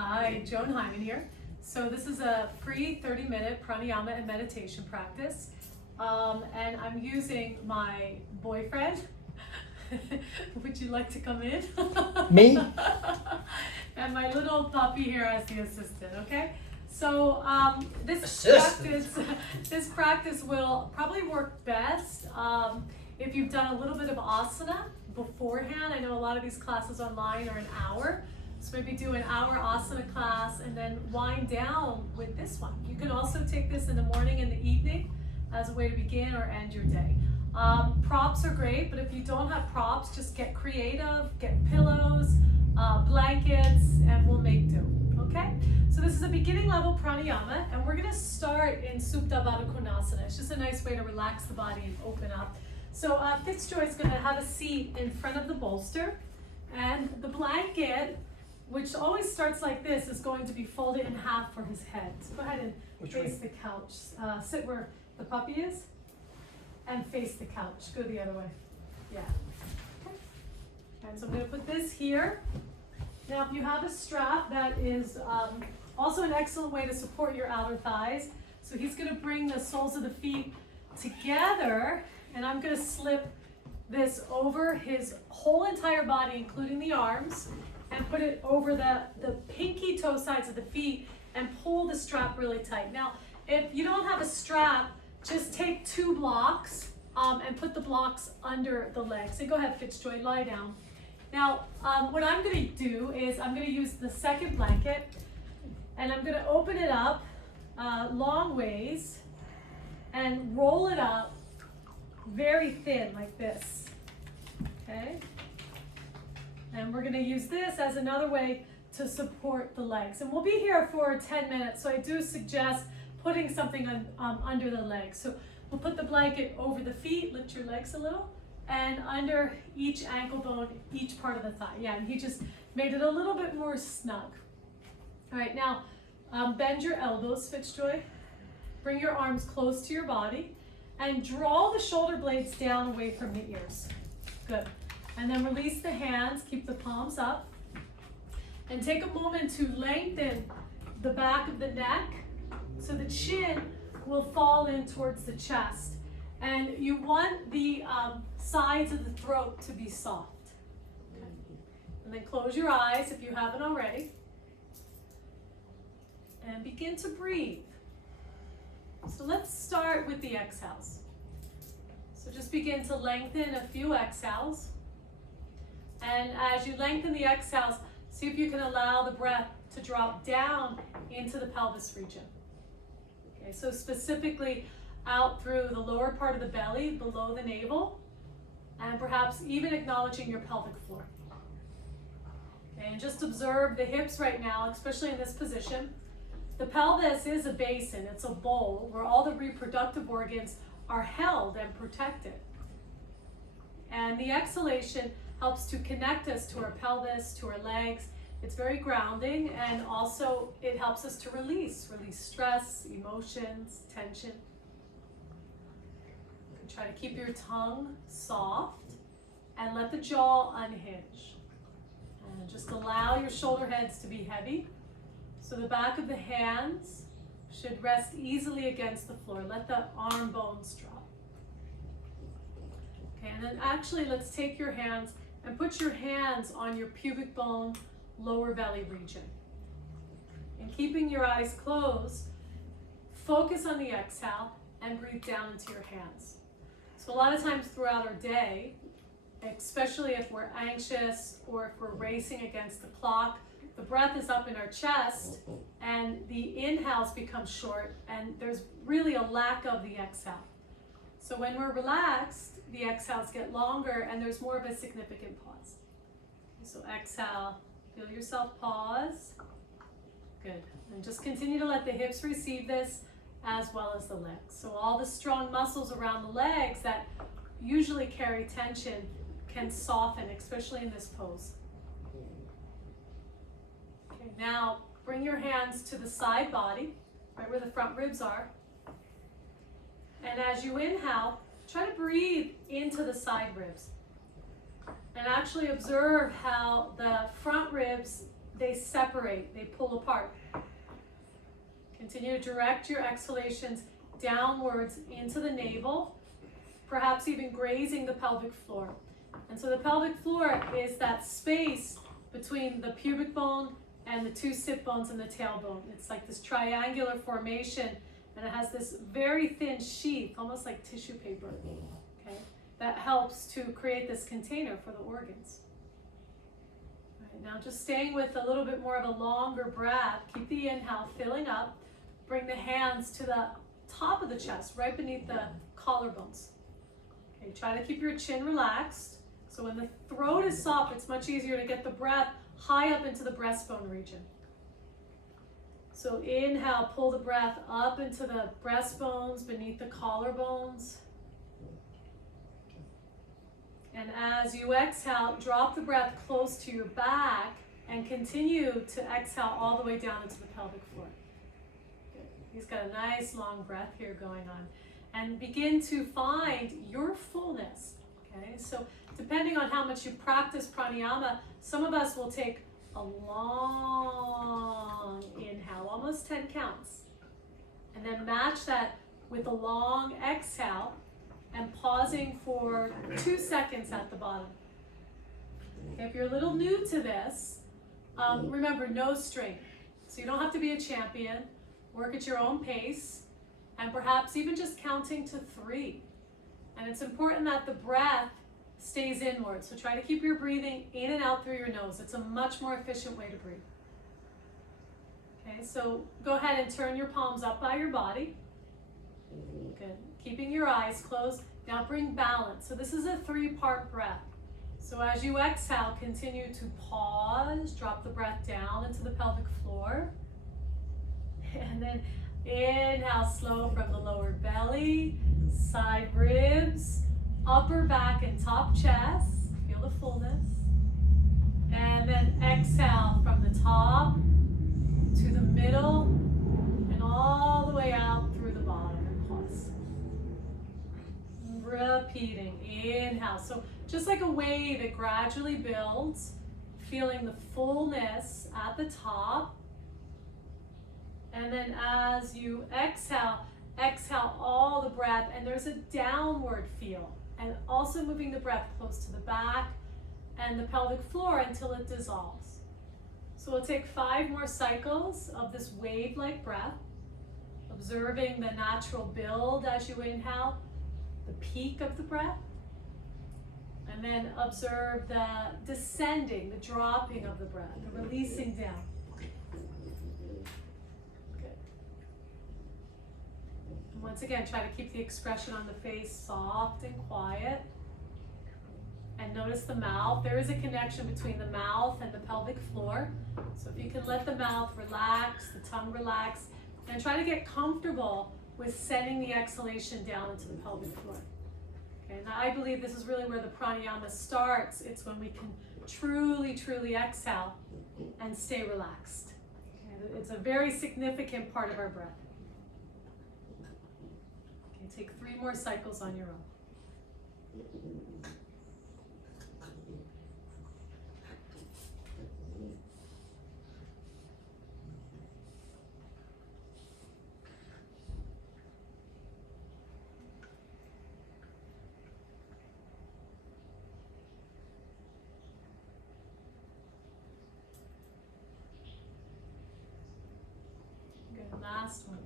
Hi, Joan Hyman here. So this is a free 30-minute pranayama and meditation practice. And I'm using my boyfriend. Would you like to come in? Me? And my little puppy here as the assistant, okay? So this practice will probably work best if you've done a little bit of asana beforehand. I know a lot of these classes online are an hour. So maybe do an hour asana class and then wind down with this one. You can also take this in the morning and the evening as a way to begin or end your day. Props are great, but if you don't have props, just get creative, get pillows, blankets, and we'll make do, okay? So this is a beginning level pranayama, and we're gonna start in Supta Baddha Konasana. It's just a nice way to relax the body and open up. So Fitzjoy's gonna have a seat in front of the bolster, and the blanket, which always starts like this, is going to be folded in half for his head. So go ahead and face the couch. Sit where the puppy is and face the couch. Go the other way. Yeah. Okay. And so I'm going to put this here. Now, if you have a strap, that is also an excellent way to support your outer thighs. So he's going to bring the soles of the feet together, and I'm going to slip this over his whole entire body, including the arms, and put it over the pinky toe sides of the feet and pull the strap really tight. Now, if you don't have a strap, just take 2 blocks and put the blocks under the legs. So go ahead, Fitzjoy, lie down. Now, what I'm gonna do is I'm gonna use the second blanket and I'm gonna open it up long ways and roll it up very thin like this, okay? And we're gonna use this as another way to support the legs. And we'll be here for 10 minutes, so I do suggest putting something under the legs. So we'll put the blanket over the feet, lift your legs a little, and under each ankle bone, each part of the thigh. Yeah, and he just made it a little bit more snug. All right, now bend your elbows, Fitzjoy. Bring your arms close to your body and draw the shoulder blades down away from the ears. Good. And then release the hands, keep the palms up, and take a moment to lengthen the back of the neck so the chin will fall in towards the chest. And you want the sides of the throat to be soft. Okay. And then close your eyes if you haven't already. And begin to breathe. So let's start with the exhales. So just begin to lengthen a few exhales. And as you lengthen the exhales, see if you can allow the breath to drop down into the pelvis region. Okay, so specifically out through the lower part of the belly, below the navel, and perhaps even acknowledging your pelvic floor. Okay, and just observe the hips right now, especially in this position. The pelvis is a basin, it's a bowl where all the reproductive organs are held and protected. And the exhalation helps to connect us to our pelvis, to our legs. It's very grounding, and also it helps us to release stress, emotions, tension. You can try to keep your tongue soft and let the jaw unhinge. And just allow your shoulder heads to be heavy. So the back of the hands should rest easily against the floor. Let the arm bones drop. Okay, and then actually let's take your hands and put your hands on your pubic bone, lower belly region. And keeping your eyes closed, focus on the exhale and breathe down into your hands. So a lot of times throughout our day, especially if we're anxious or if we're racing against the clock, the breath is up in our chest and the inhales become short and there's really a lack of the exhale. So when we're relaxed, the exhales get longer and there's more of a significant pause. So exhale, feel yourself pause. Good. And just continue to let the hips receive this as well as the legs. So all the strong muscles around the legs that usually carry tension can soften, especially in this pose. Okay, now bring your hands to the side body, right where the front ribs are. And as you inhale, try to breathe into the side ribs. And actually observe how the front ribs they separate, they pull apart. Continue to direct your exhalations downwards into the navel, perhaps even grazing the pelvic floor. And so the pelvic floor is that space between the pubic bone and the two sit bones and the tailbone. It's like this triangular formation, and it has this very thin sheath, almost like tissue paper, okay, that helps to create this container for the organs. All right, now just staying with a little bit more of a longer breath. Keep the inhale filling up. Bring the hands to the top of the chest, right beneath the collarbones. Okay, try to keep your chin relaxed. So when the throat is soft, it's much easier to get the breath high up into the breastbone region. So inhale, pull the breath up into the breastbones, beneath the collarbones. And as you exhale, drop the breath close to your back and continue to exhale all the way down into the pelvic floor. Good. He's got a nice long breath here going on. And begin to find your fullness. Okay, so depending on how much you practice pranayama, some of us will take a long inhale, almost 10 counts, and then match that with a long exhale and pausing for 2 seconds at the bottom. Okay, if you're a little new to this, remember, no strain. So you don't have to be a champion. Work at your own pace, and perhaps even just counting to 3. And it's important that the breath stays inward. So try to keep your breathing in and out through your nose. It's a much more efficient way to breathe. Okay, so go ahead and turn your palms up by your body. Good. Keeping your eyes closed. Now bring balance. So this is a 3-part breath. So as you exhale, continue to pause. Drop the breath down into the pelvic floor. And then inhale slow from the lower belly, side ribs, upper back and top chest. Feel the fullness. And then exhale from the top to the middle and all the way out through the bottom, and pause. Repeating. Inhale. So just like a wave, it gradually builds, feeling the fullness at the top. And then as you exhale, exhale all the breath, and there's a downward feel. And also moving the breath close to the back and the pelvic floor until it dissolves. So we'll take 5 more cycles of this wave-like breath, observing the natural build as you inhale, the peak of the breath, and then observe the descending, the dropping of the breath, the releasing down. Once again, try to keep the expression on the face soft and quiet. And notice the mouth. There is a connection between the mouth and the pelvic floor. So if you can let the mouth relax, the tongue relax, and try to get comfortable with sending the exhalation down into the pelvic floor. Okay, now I believe this is really where the pranayama starts. It's when we can truly, truly exhale and stay relaxed. Okay, it's a very significant part of our breath. Take 3 more cycles on your own. Good, last one.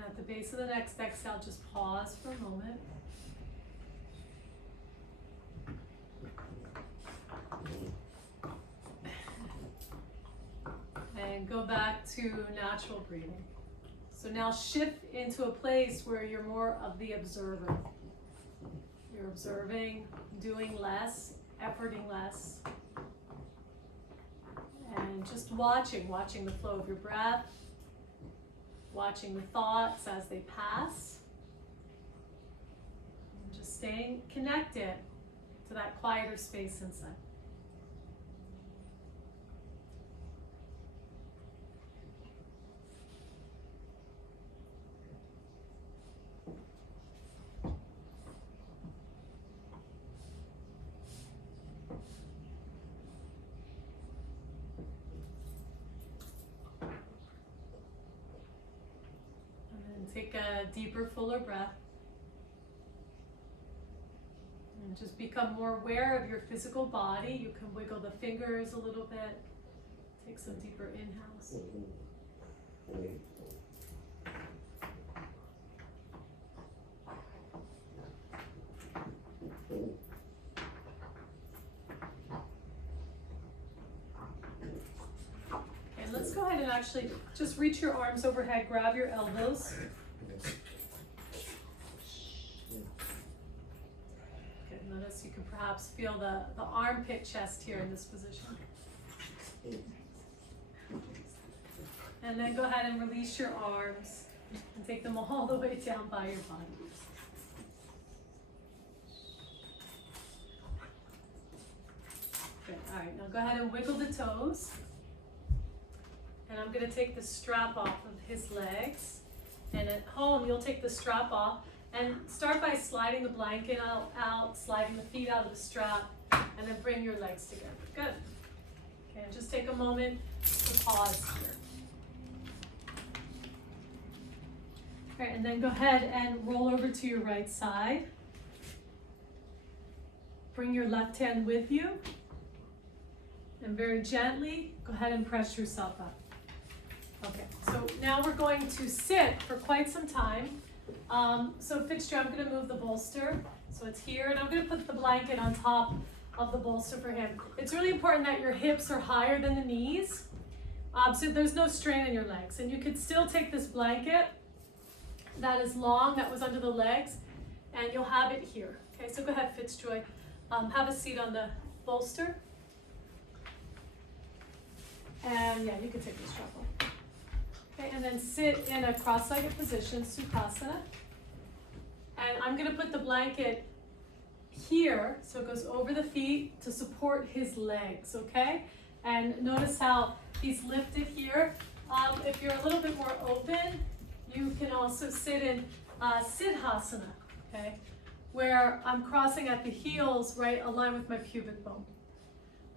At the base of the next exhale, just pause for a moment. And go back to natural breathing. So now shift into a place where you're more of the observer. You're observing, doing less, efforting less. And just watching the flow of your breath. Watching the thoughts as they pass. And just staying connected to that quieter space inside. And take a deeper, fuller breath. And just become more aware of your physical body. You can wiggle the fingers a little bit. Take some deeper inhales. And let's go ahead and actually just reach your arms overhead, grab your elbows. Okay, notice you can perhaps feel the armpit chest here in this position. And then go ahead and release your arms and take them all the way down by your body. Good. All right, now go ahead and wiggle the toes. And I'm going to take the strap off of his legs. And at home, you'll take the strap off and start by sliding the blanket out, sliding the feet out of the strap, and then bring your legs together. Good. Okay, and just take a moment to pause here. All right, and then go ahead and roll over to your right side. Bring your left hand with you. And very gently, go ahead and press yourself up. Okay, so now we're going to sit for quite some time. So Fitzgerald, I'm going to move the bolster. So it's here, and I'm going to put the blanket on top of the bolster for him. It's really important that your hips are higher than the knees, so there's no strain in your legs. And you could still take this blanket that is long, that was under the legs, and you'll have it here. Okay, so go ahead, Fitzjoy. Have a seat on the bolster. And yeah, you can take this strap off. Okay, and then sit in a cross-legged position, Sukhasana. And I'm going to put the blanket here, so it goes over the feet to support his legs, okay? And notice how he's lifted here. If you're a little bit more open, you can also sit in Siddhasana, okay? Where I'm crossing at the heels, right, aligned with my pubic bone.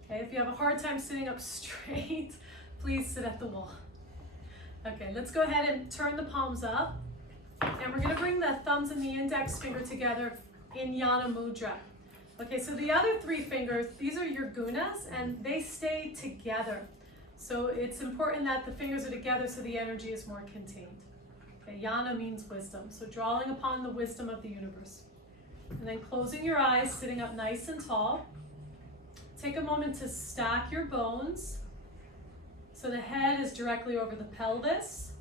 Okay, if you have a hard time sitting up straight, please sit at the wall. Okay, let's go ahead and turn the palms up. And we're going to bring the thumbs and the index finger together in Yana Mudra. Okay, so the other three fingers, these are your gunas, and they stay together. So it's important that the fingers are together so the energy is more contained. Okay, Yana means wisdom, so drawing upon the wisdom of the universe. And then closing your eyes, sitting up nice and tall. Take a moment to stack your bones. So the head is directly over the pelvis.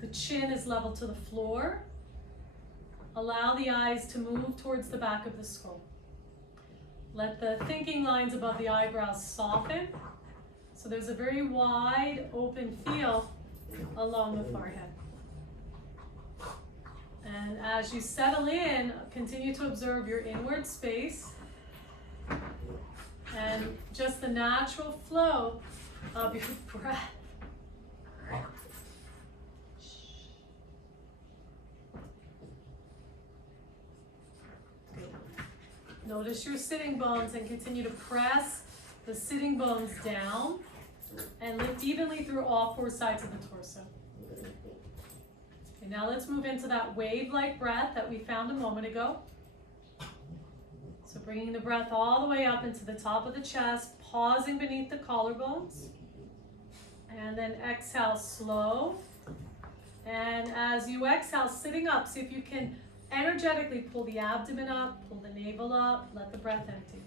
The chin is level to the floor. Allow the eyes to move towards the back of the skull. Let the thinking lines above the eyebrows soften. So there's a very wide open feel along the forehead. And as you settle in, continue to observe your inward space and just the natural flow of your breath. Notice your sitting bones and continue to press the sitting bones down and lift evenly through all four sides of the torso. Okay, now let's move into that wave-like breath that we found a moment ago. So bringing the breath all the way up into the top of the chest, pausing beneath the collarbones. And then exhale slow. And as you exhale, sitting up, see if you can energetically pull the abdomen up, pull the navel up, let the breath empty.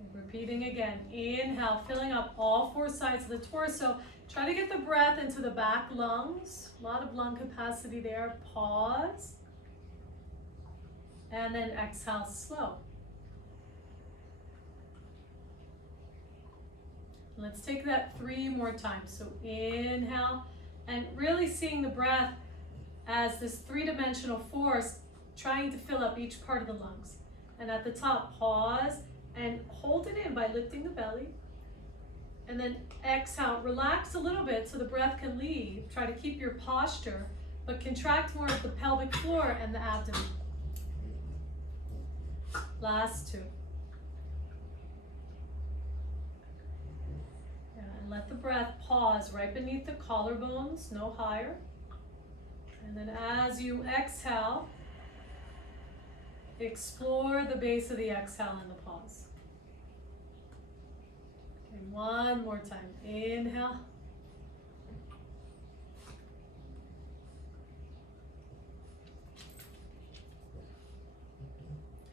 Okay, repeating again, inhale, filling up all four sides of the torso. Try to get the breath into the back lungs. A lot of lung capacity there. Pause. And then exhale slow. Let's take that 3 more times. So inhale, and really seeing the breath as this 3-dimensional force trying to fill up each part of the lungs. And at the top, pause and hold it in by lifting the belly. And then exhale, relax a little bit so the breath can leave. Try to keep your posture, but contract more of the pelvic floor and the abdomen. Last 2. And let the breath pause right beneath the collarbones, no higher. And then as you exhale, explore the base of the exhale and the pause. Okay, one more time. Inhale.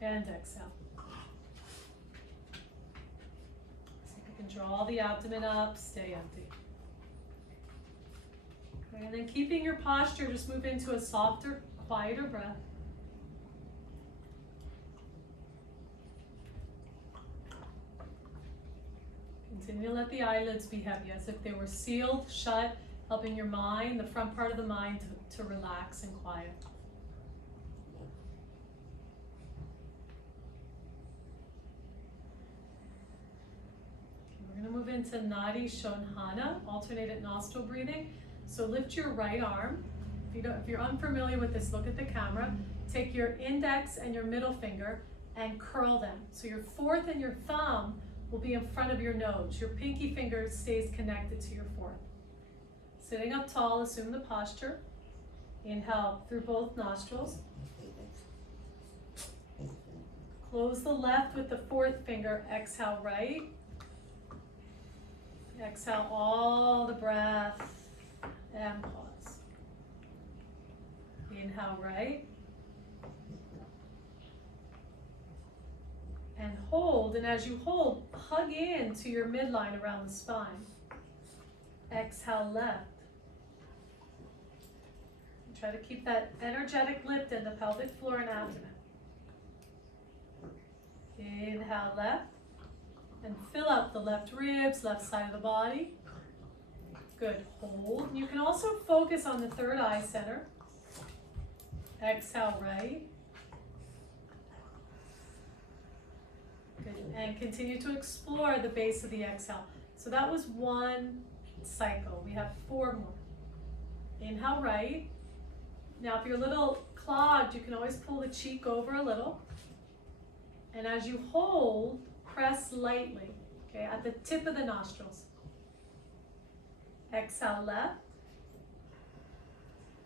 And exhale. So you can draw the abdomen up, stay empty. Okay, and then keeping your posture, just move into a softer, quieter breath. Continue to let the eyelids be heavy as if they were sealed shut, helping your mind, the front part of the mind, to relax and quiet. We're going to move into Nadi Shodhana, alternated nostril breathing. So lift your right arm. If you're unfamiliar with this, look at the camera. Take your index and your middle finger and curl them. So your fourth and your thumb will be in front of your nose. Your pinky finger stays connected to your fourth. Sitting up tall, assume the posture. Inhale through both nostrils. Close the left with the fourth finger. Exhale right. Exhale all the breath and pause. Inhale right. And hold, and as you hold, hug in to your midline around the spine. Exhale left. And try to keep that energetic lift in the pelvic floor and abdomen. Inhale left. And fill out the left ribs, left side of the body. Good, hold. You can also focus on the third eye center. Exhale right. Good, and continue to explore the base of the exhale. So that was one cycle. We have 4 more. Inhale right. Now if you're a little clogged, you can always pull the cheek over a little. And as you hold, press lightly, okay, at the tip of the nostrils. Exhale left.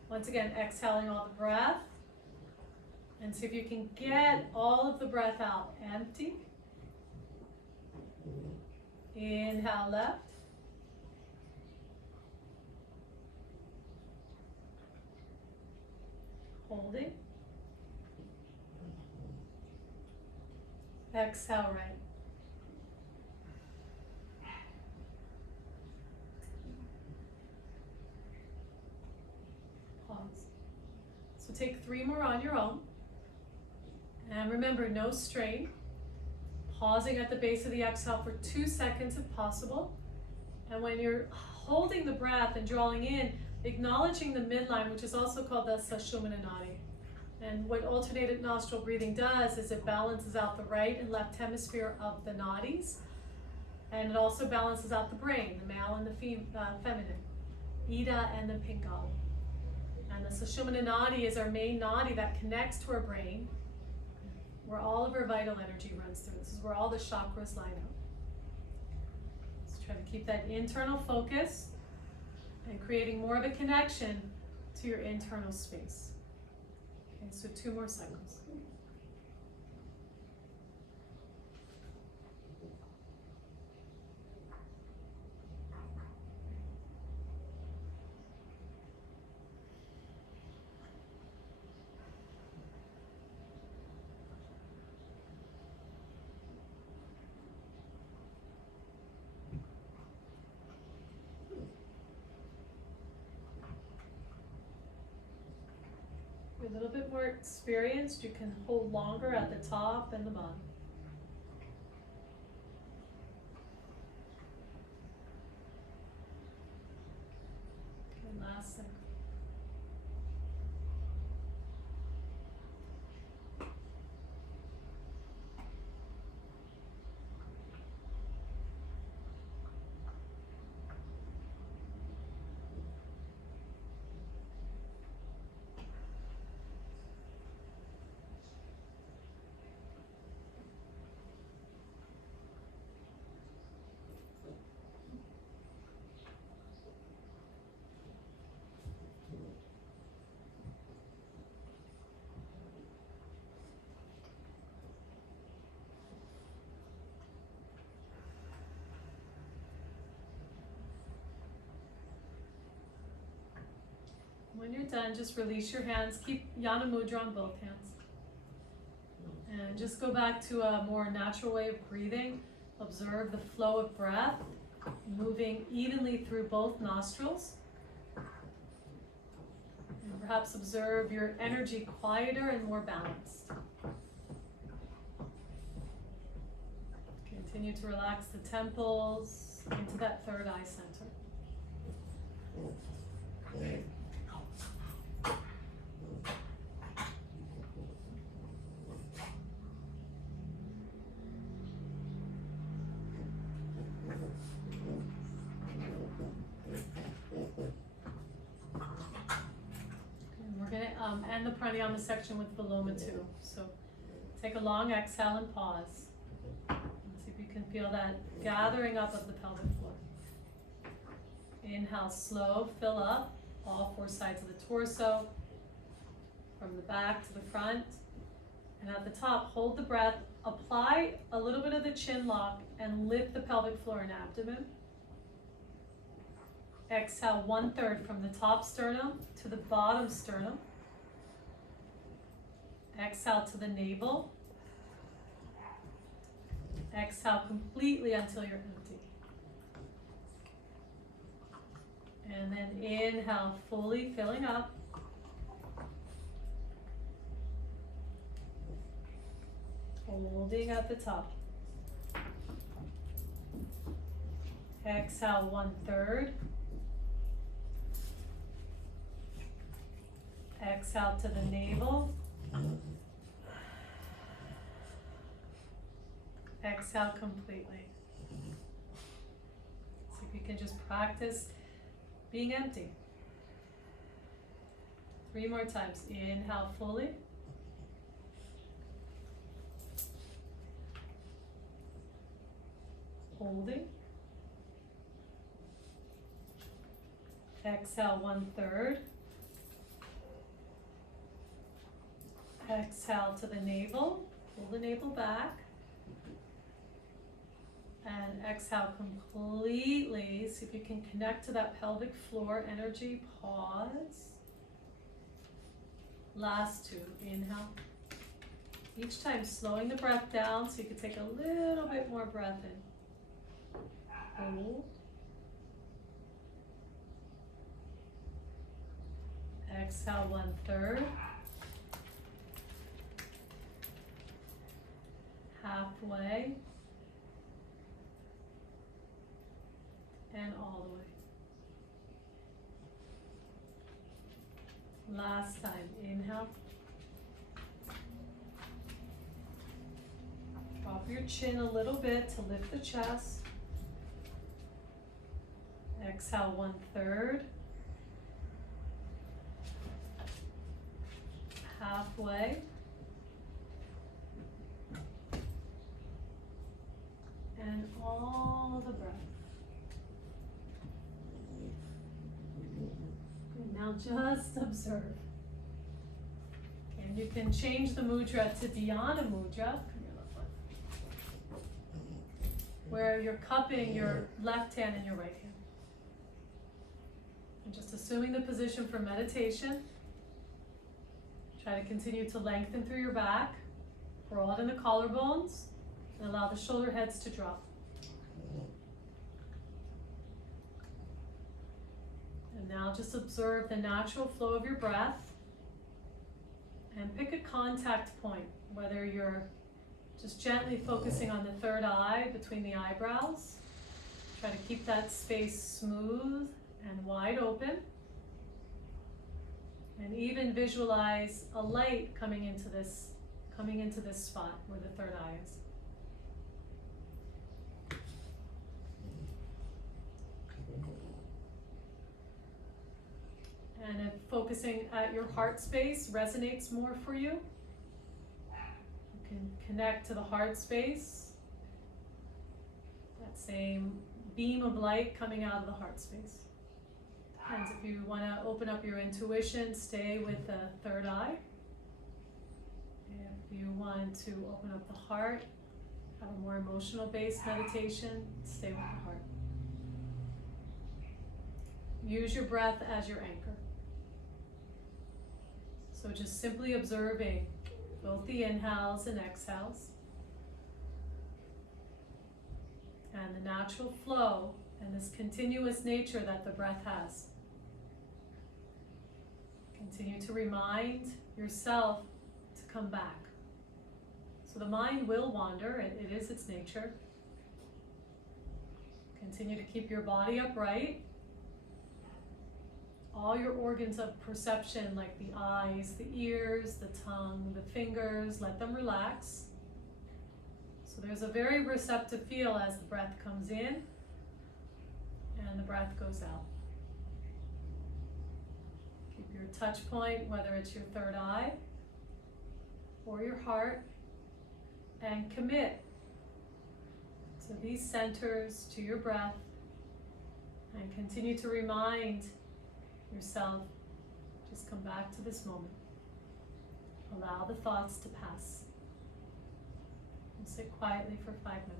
Once again, exhaling all the breath. And see if you can get all of the breath out. Empty. Inhale left. Holding. Exhale right. Pause. So take 3 more on your own. And remember, no strain. Pausing at the base of the exhale for 2 seconds if possible. And when you're holding the breath and drawing in, acknowledging the midline, which is also called the Sushumna Nadi. And what alternated nostril breathing does is it balances out the right and left hemisphere of the nadis. And it also balances out the brain, the male and the feminine, Ida and the Pingala. And the Sushumna Nadi is our main nadi that connects to our brain, where all of our vital energy runs through. This is where all the chakras line up. So try to keep that internal focus and creating more of a connection to your internal space. Okay, so 2 more cycles. A little bit more experienced, you can hold longer at the top and the bottom. Okay, last cycle. When you're done, just release your hands. Keep Yana Mudra on both hands. And just go back to a more natural way of breathing. Observe the flow of breath, moving evenly through both nostrils. And perhaps observe your energy quieter and more balanced. Continue to relax the temples into that third eye center. End the pranayama section with Viloma 2. So take a long exhale and pause. And see if you can feel that gathering up of the pelvic floor. Inhale, slow, fill up all four sides of the torso, from the back to the front. And at the top, hold the breath, apply a little bit of the chin lock, and lift the pelvic floor and abdomen. Exhale 1/3 from the top sternum to the bottom sternum. Exhale to the navel. Exhale completely until you're empty. And then inhale, fully filling up. Holding at the top. Exhale 1/3. Exhale to the navel. Exhale completely. See if you can just practice being empty. 3 more times. Inhale fully. Holding. Exhale 1/3. Exhale to the navel. Pull the navel back. And exhale completely. See if you can connect to that pelvic floor energy. Pause. Last 2. Inhale. Each time slowing the breath down so you can take a little bit more breath in. Hold. Exhale 1/3. Halfway. And all the way. Last time. Inhale. Drop your chin a little bit to lift the chest. Exhale 1/3. Halfway. And all the breath. Good. Now just observe. And you can change the mudra to Dhyana mudra, where you're cupping your left hand and your right hand. And just assuming the position for meditation. Try to continue to lengthen through your back, broaden the collarbones, and allow the shoulder heads to drop. And now just observe the natural flow of your breath and pick a contact point, whether you're just gently focusing on the third eye between the eyebrows. Try to keep that space smooth and wide open. And even visualize a light coming into this spot where the third eye is. And if focusing at your heart space resonates more for you, you can connect to the heart space, that same beam of light coming out of the heart space. And if you want to open up your intuition, stay with the third eye. If you want to open up the heart, have a more emotional based meditation, stay with the heart. Use your breath as your anchor. So just simply observing both the inhales and exhales and the natural flow and this continuous nature that the breath has. Continue to remind yourself to come back. So the mind will wander, it is its nature. Continue to keep your body upright. All your organs of perception, like the eyes, the ears, the tongue, the fingers, let them relax. So there's a very receptive feel as the breath comes in and the breath goes out. Keep your touch point, whether it's your third eye or your heart, and commit to these centers, to your breath, and continue to remind yourself, just come back to this moment. Allow the thoughts to pass. And sit quietly for 5 minutes.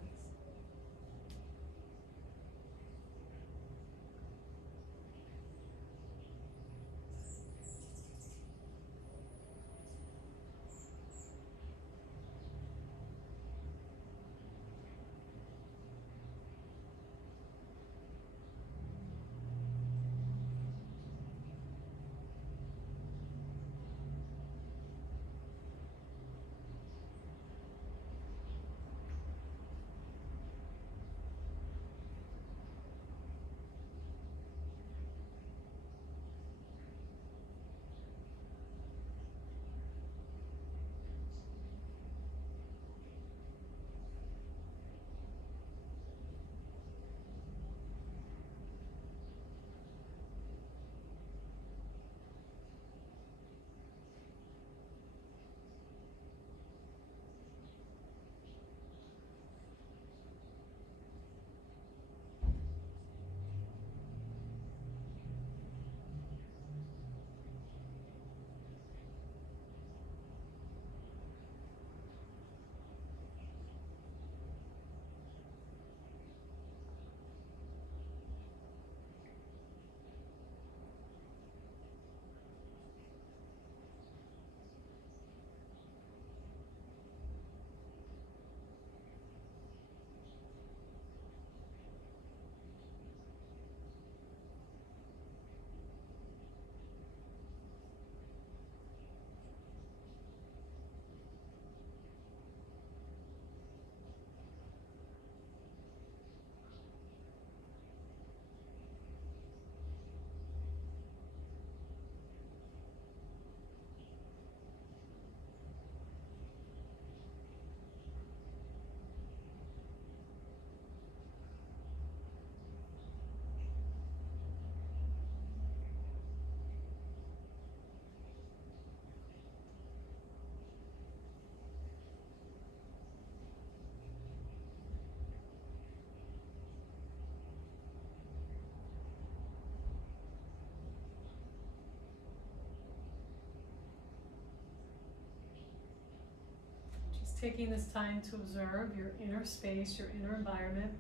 Taking this time to observe your inner space, your inner environment,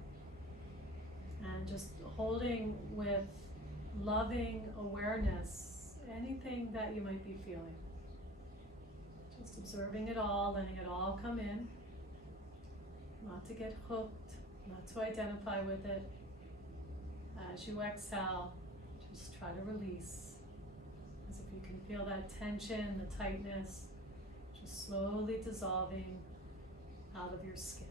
and just holding with loving awareness anything that you might be feeling. Just observing it all, letting it all come in, not to get hooked, not to identify with it. As you exhale, just try to release, as if you can feel that tension, the tightness, just slowly dissolving out of your skin.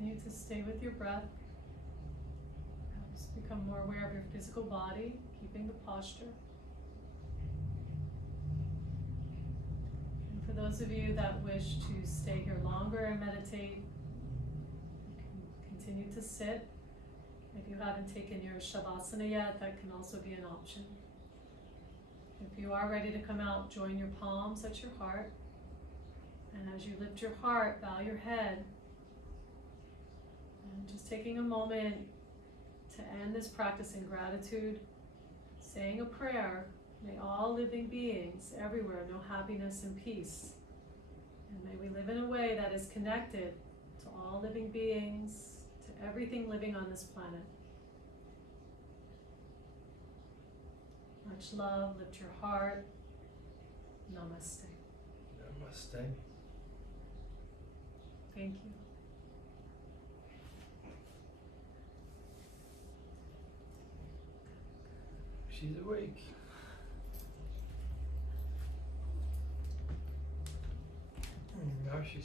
Continue to stay with your breath. Just become more aware of your physical body, keeping the posture. And for those of you that wish to stay here longer and meditate, you can continue to sit. If you haven't taken your Shavasana yet, that can also be an option. If you are ready to come out, join your palms at your heart. And as you lift your heart, bow your head. And just taking a moment to end this practice in gratitude, saying a prayer. May all living beings everywhere know happiness and peace. And may we live in a way that is connected to all living beings, to everything living on this planet. Much love, lift your heart. Namaste. Namaste. Thank you. She's awake. Now she's